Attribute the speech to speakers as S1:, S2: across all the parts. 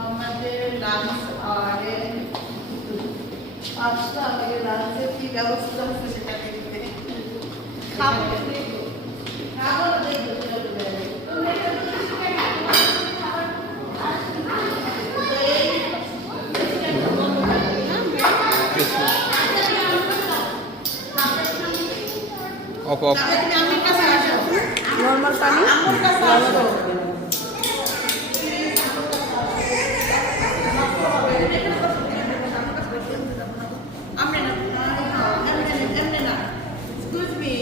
S1: আমাদের লাঞ্চ আওয়ারে পাঁচটা আমাদের লাঞ্চের কি ব্যবস্থা আছে সেটা দেখতে। খাব দেখব। খাব দেখব
S2: অফ অফ
S1: নর্মাল পানি আমার কাছে আসো আমরা না এমনি এমনি না এক্সকিউজ মি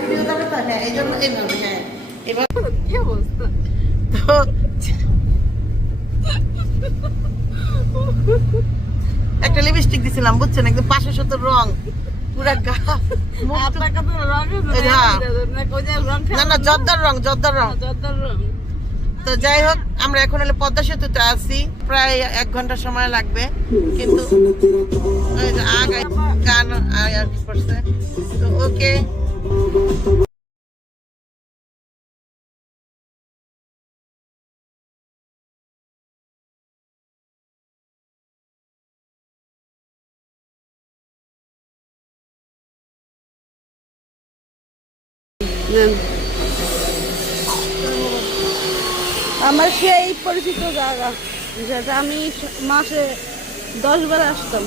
S1: ভিডিও যাবে তো হ্যাঁ এই জন্য এইভাবে হ্যাঁ এবার
S3: কি অবস্থা
S1: তো একটা দিছিলাম বুঝছেন? একদম পাঁচশো সত্তর রং। পুরা গা হ্যাঁ। না না জর্দার রং জর্দার রং।
S3: জর্দার রং।
S1: তো যাই হোক আমরা এখন হলো পদ্মা সেতুতে আছি। প্রায় এক ঘণ্টা সময় লাগবে কিন্তু গান আর করছে। তো ওকে
S3: আমার সেই পরিচিত জায়গা যেটা আমি মাসে দশবার আসতাম।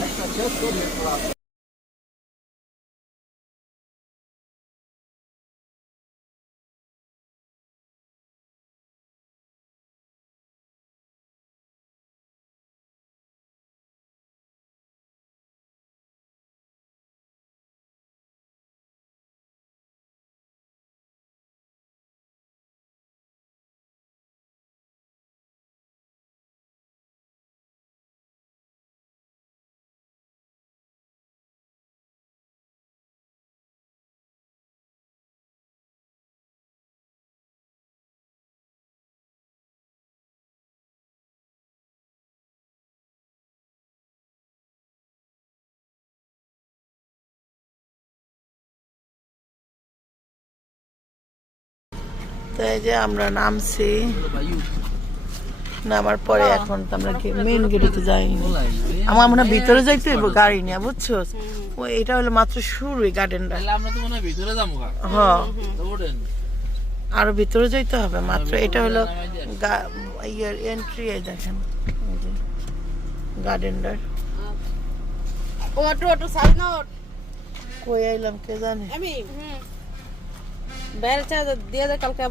S1: তো এই যে আমরা নামছি। নামার পরে এখন তো আমরা মেন গেটে যাইনি। আমার মনে ভিতরে যাইতে হইব গাড়ি নিয়ে বুঝছ? ও এটা হলো মাত্র শুরু গার্ডেনটা
S2: তাহলে আমরা তো মনে হয় ভিতরে যাব
S1: হ্যাঁ আরও ভিতরে যাইতে হবে মাত্র। এটা হলো গা- ইয়ের এন্ট্রি এই দেখেন। গার্ডেনটার
S3: ও অটো অটো সাইড নোট
S1: কই আইলাম কে জানে?
S3: আমি? চা দিয়ে দে কালকে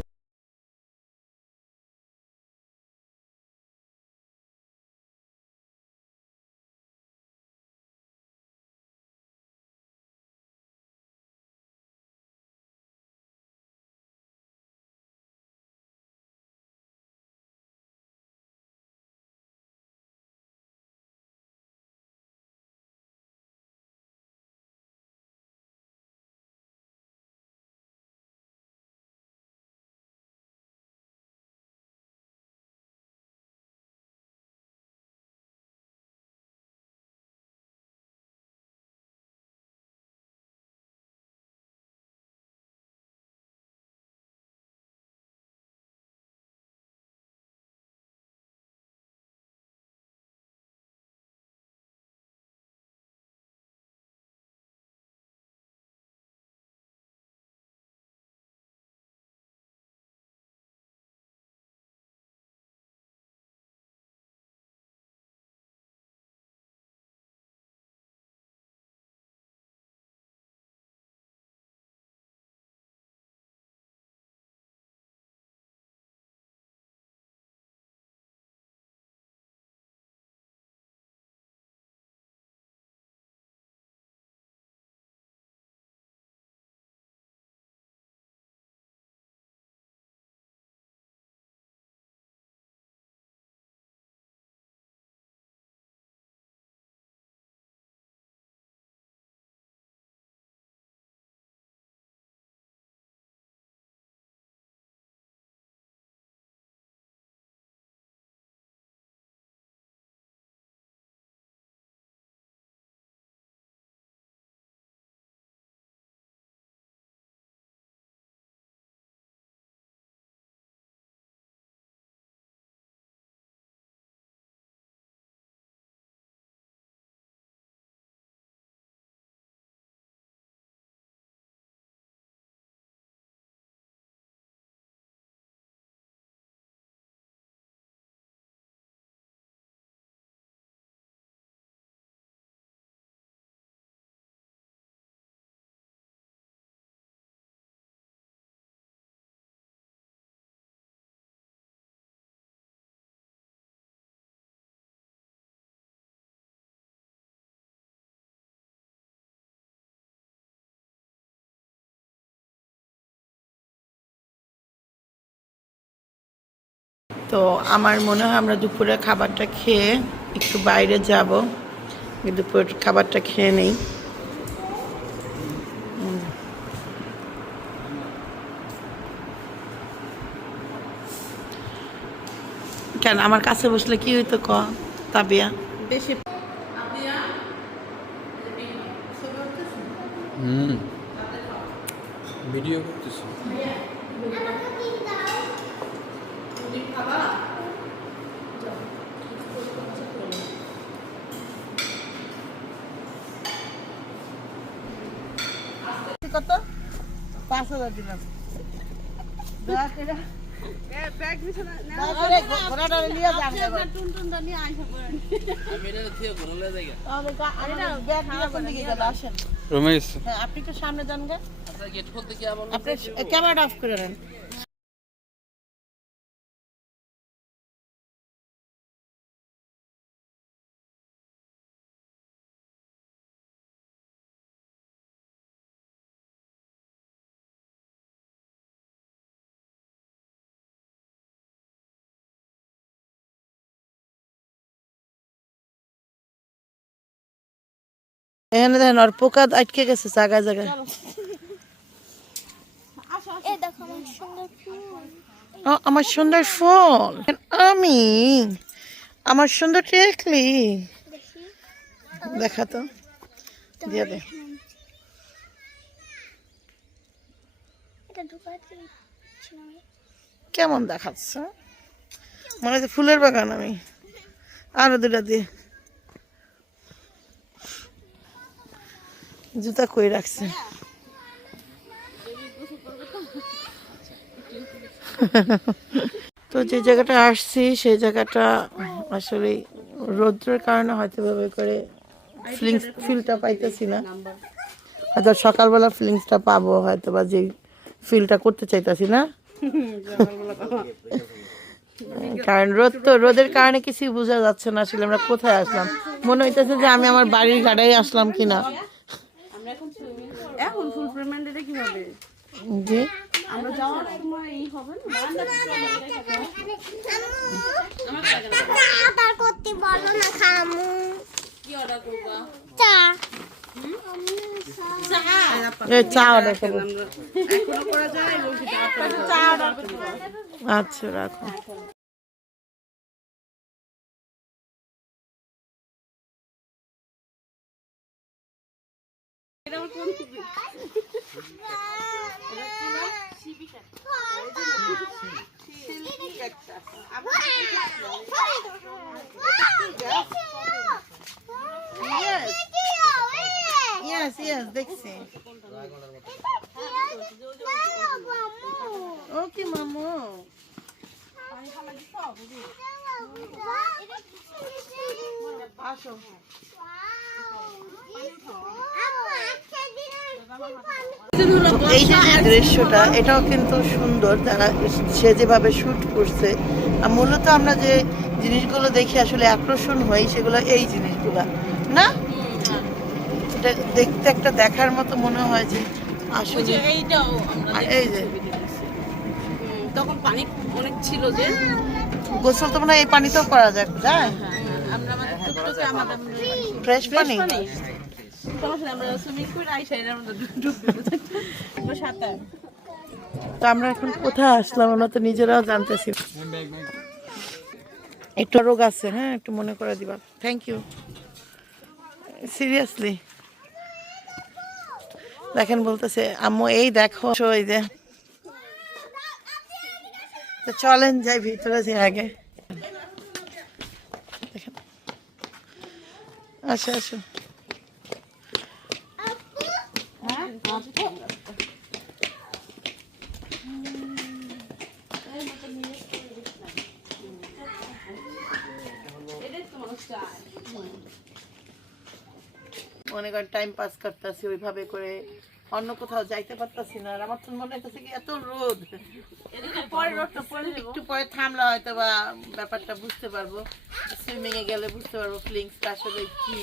S1: তো আমার মনে হয় আমরা দুপুরে খাবারটা খেয়ে একটু বাইরে যাব। দুপুরের খাবারটা খেয়ে নেই। কেন আমার কাছে বসলে কি হইতো ক? তাবিয়া?
S3: বেশি
S2: হুম। ভিডিও করতেছি।
S1: কত? পাঁচ হাজার দিলাম। দয়া করে
S3: ব্যাগ বিছানা
S1: দয়া করে ঘোড়াটা নিয়ে এখানে দেখেন আর পোকা আটকে গেছে জায়গায় জায়গায়।
S4: আমার সুন্দর ফুল।
S1: ও, আমার সুন্দর ফল। আমি আমার সুন্দর টেকলি
S4: দেখি
S1: দেখা তো দিয়ে দে। কেমন দেখাচ্ছে? মনে হচ্ছে ফুলের বাগান আমি। আরও দুটা দিয়ে। জুতা কই রাখছে? তো যে জায়গাটা আসছি, সেই জায়গাটা আসলে রৌদ্রের কারণে হয়তো ভাবে করে ফিলিংস ফিলটা পাইতেছি না। হয়তো সকালবেলা ফিলিংসটা পাবো হয়তো বা যে ফিলটা করতে চাইতেছি না। কারণ রোদ তো, রোদের কারণে কিছুই বোঝা যাচ্ছে না আসলে আমরা কোথায় আসলাম। মনে হইতেছে যে আমি আমার বাড়ির গাড়াই আসলাম কিনা।
S3: এখন ফুল পেমেন্ট এটা কি হবে
S1: জি
S3: আমরা যাওয়ার সময় এই হবে না?
S4: অর্ডার করতে বলো না খামু
S3: কি অর্ডার করবা
S4: চা
S1: অর্ডার করব আচ্ছা রাখো।
S3: এটা আমার কোন টুপি
S1: ইয়েস ইয়েস দেখছি। ওকে মামু। আসো। এই যে যে দৃশ্যটা এটাও কিন্তু সুন্দর। তারা সে যেভাবে শুট করছে। আর মূলত আমরা যে জিনিসগুলো দেখি আসলে আকর্ষণ হই সেগুলো এই জিনিসগুলা। না? এটা দেখতে একটা দেখার মতো মনে হয় যে আসলে এই যে
S3: তখন পানি অনেক ছিল যে।
S1: গোসল তো মনে হয় এই পানিতেও করা যায় যায়
S3: আমরা আমাদের
S1: ফ্রেশ পানি? তো আমরা এখন কোথায় আসলাম আমরা তো নিজেরাও জানতেছি। একটু রোগ আছে হ্যাঁ? একটু মনে করে দিবা। থ্যাংক ইউ সিরিয়াসলি দেখেন বলতেছে আম্মু এই দেখো এই যে। তো চলেন যাই ভিতরে যে আগে। আচ্ছা মনে করেন টাইম পাস করতেছি ওইভাবে করে অন্য কোথাও যাইতে পারতাছি না। আর আমার তো মনে হইতেছে কি এত রোদ।
S3: পরে রোদটা পরে
S1: একটু পরে থামলে হয়তো বা ব্যাপারটা বুঝতে পারব। সুইমিং এ গেলে বুঝতে পারব ফিলিংসটা আসলে কি।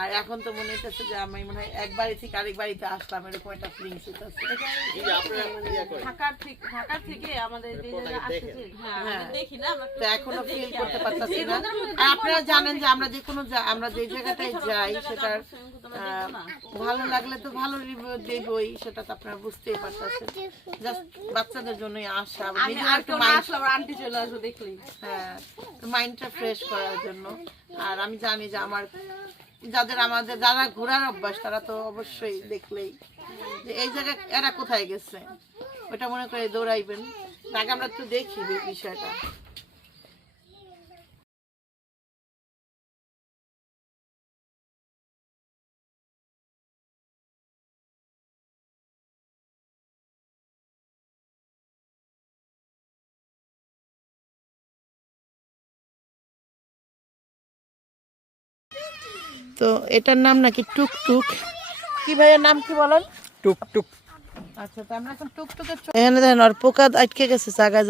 S1: আর এখন তো মনে হচ্ছে যে আমি মনে হয় এক বাড়ি থেকে আরেক বাড়িতে আসলাম এরকম একটা ফিলিংস হচ্ছে
S3: ঢাকার থেকে ঢাকার থেকে আমাদের যে জায়গায় আসছে হ্যাঁ দেখি না
S1: তো এখনও ফিল করতে পারতাছি না। আপনারা জানেন যে আমরা যে কোনো আমরা যে জায়গাটায় যাই সেটার ভালো লাগলে তো ভালো রিভিউ দেবই সেটা তো আপনারা বুঝতেই পারতেছেন। জাস্ট বাচ্চাদের জন্যই আসা
S3: আমি আর
S1: একটু
S3: আন্টি চলে আসবে দেখলেই।
S1: হ্যাঁ মাইন্ডটা ফ্রেশ করার জন্য। আর আমি জানি যে আমার যাদের আমাদের যারা ঘোরার অভ্যাস, তারা তো অবশ্যই দেখলেই যে এই জায়গায় এরা কোথায় গেছে? ওটা মনে করে দৌড়াইবেন। তাকে আমরা একটু দেখি বিষয়টা। তো এটার নাম নাকি টুকটুক। কি ভাইয়ের নাম কি বলেন?
S2: টুক টুক
S1: আচ্ছা তো আমরা এখন টুকটুকে এখানে দেখেন আর পোকা আটকে গেছে জায়গায়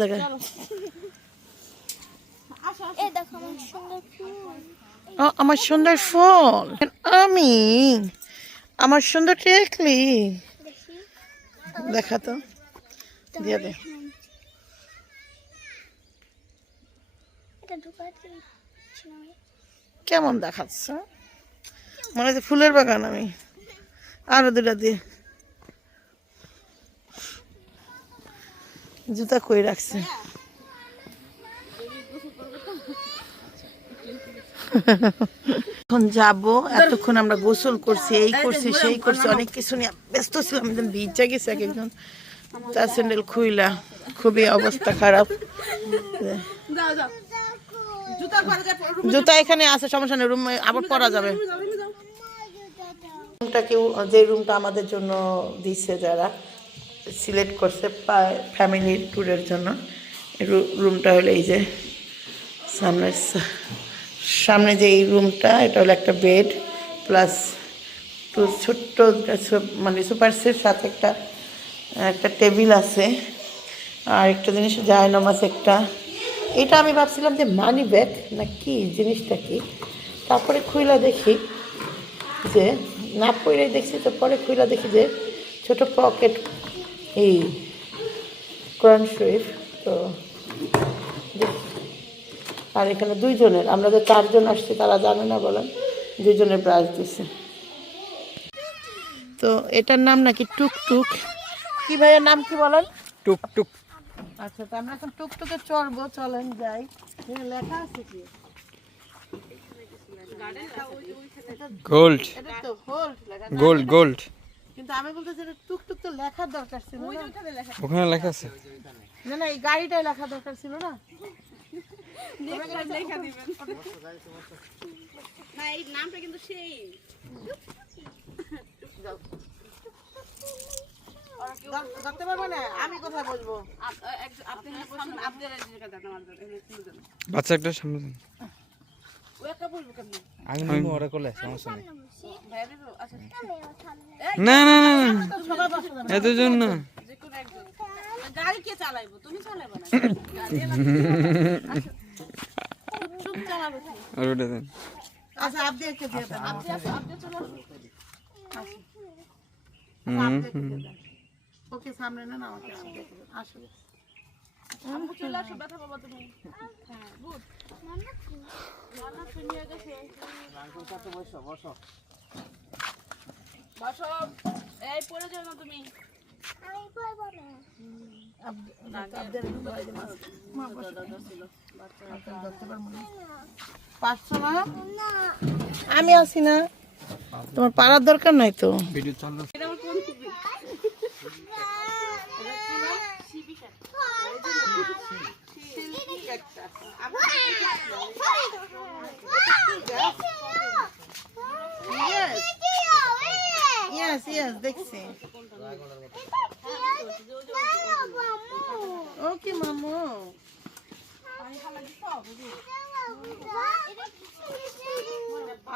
S4: আমার সুন্দর ফুল।
S1: আমি আমার সুন্দর টেকলি।
S4: দেখি
S1: দেখা তো দিয়ে দে। কেমন দেখাচ্ছে? মনে হচ্ছে ফুলের বাগান আমি। আরও দুটা দিয়ে। জুতা কই রাখছে? এখন যাব। এতক্ষণ আমরা গোসল করছি এই করছি সেই করছি। অনেক কিছু নিয়ে ব্যস্ত ছিলাম একদম ভিজা গেছে এক একজন। তার স্যান্ডেল খুইলা খুবই অবস্থা খারাপ।
S3: জুতা
S1: এখানে আছে সমস্যা নেই রুম আবার পরা যাবে।
S3: যাও রুমে
S1: রুমটা কেউ, যে রুমটা আমাদের জন্য দিচ্ছে যারা, সিলেক্ট করছে ফ্যামিলি ট্যুরের জন্য রুমটা হলো এই যে সামনে সামনে যে এই রুমটা, এটা হলো একটা বেড প্লাস তো ছোট্ট মানে সুপার সেট সাথে একটা একটা টেবিল আছে। আর একটা জিনিস, জায়নামাজ একটা। এটা আমি ভাবছিলাম যে মানি ব্যাগ না কি জিনিসটা কি? তারপরে খুইলা দেখি যে না পড়ে দেখছি তো পরে খুলে দেখি যে ছোট পকেট এই কোরআন শরীফ তো আর এখানে দুইজনের আমরা যে চারজন আসছি তারা জানে না বলেন দুইজনের ব্রাশ দিছে। তো এটার নাম নাকি টুকটুক। কি ভাইয়ের নাম কি বলেন?
S2: টুক টুক
S1: আচ্ছা তো আমরা এখন টুকটুকে চড়বো চলেন যাই। লেখা আছে কি?
S2: গোল্ড গোল্ড গোল্ড
S1: কিন্তু আমি টুকটুক তো লেখার দরকার ছিল না
S2: ওখানে লেখা আছে
S1: না না এই গাড়িটাই লেখা দরকার ছিল না
S3: না এই নামটা কিন্তু সেই
S1: ধরতে পারব না আমি কোথায়
S3: দেন।
S2: বাচ্চা একটা সামনে দেন।
S3: ও একা বলব কেমনে?
S2: আমি নিবো ওরা করলে সমস্যা নেই।
S3: আচ্ছা,
S2: না না না না
S1: সবাই বসো না।
S2: এতজন না।
S3: যে কোনো একজন। গাড়ি কে চালাইবো? তুমি চালাইবো না? চুপ চালাবো
S2: আর ওটা দেন।
S1: আচ্ছা আপনি একটা দিয়ে দেন।
S3: আপনি আপনি চলে আসুন।
S1: ওকে সামনে না না আমাকে আপনি আসো
S3: চলে আসো, ব্যথা তুমি। হ্যাঁ, হয়ে গেছে। বসো। এই, পড়ে যাও না তুমি।
S4: আমি না।
S1: না আমি আছি না। তোমার পাড়ার দরকার নাই তো
S2: ভিডিও চালু
S3: এটা আমার কোন টুপি?
S1: ইয়েস ইয়েস দেখছি ওকে মামু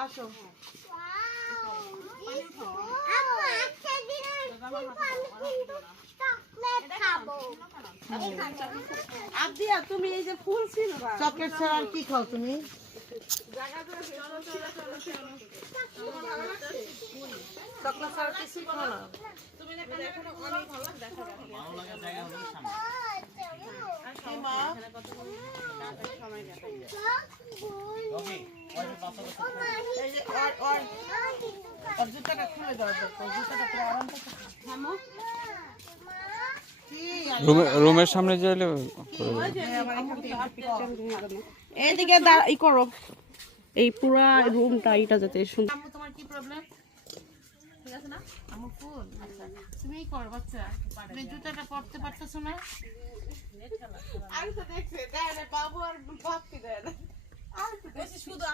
S1: আসো
S3: আদিয়া, তুমি এই যে ফুল ছিল না?
S1: চকলেট ছাড়া আর কি খাও তুমি? চকলেট ছাড়া খাও না? কি মা? এই যে ওর ওর। ওর জুতাটা খুলে দাও তো ওর জুতাটা আরাম করতে কি
S2: রুমের সামনে যাইলে
S3: এইদিকে ই করো। এই পুরা রুমটা এটা যাতে সুন্দর
S1: তোমার কি প্রবলেম ঠিক আছে না? আম্মু ফুল আচ্ছা তুমিই করো বাচ্চা। তুমি জুতাটা পরতে পারতেছো না? আমি তো দেখছি দেয় না বাবু আর দেয় না। শুধু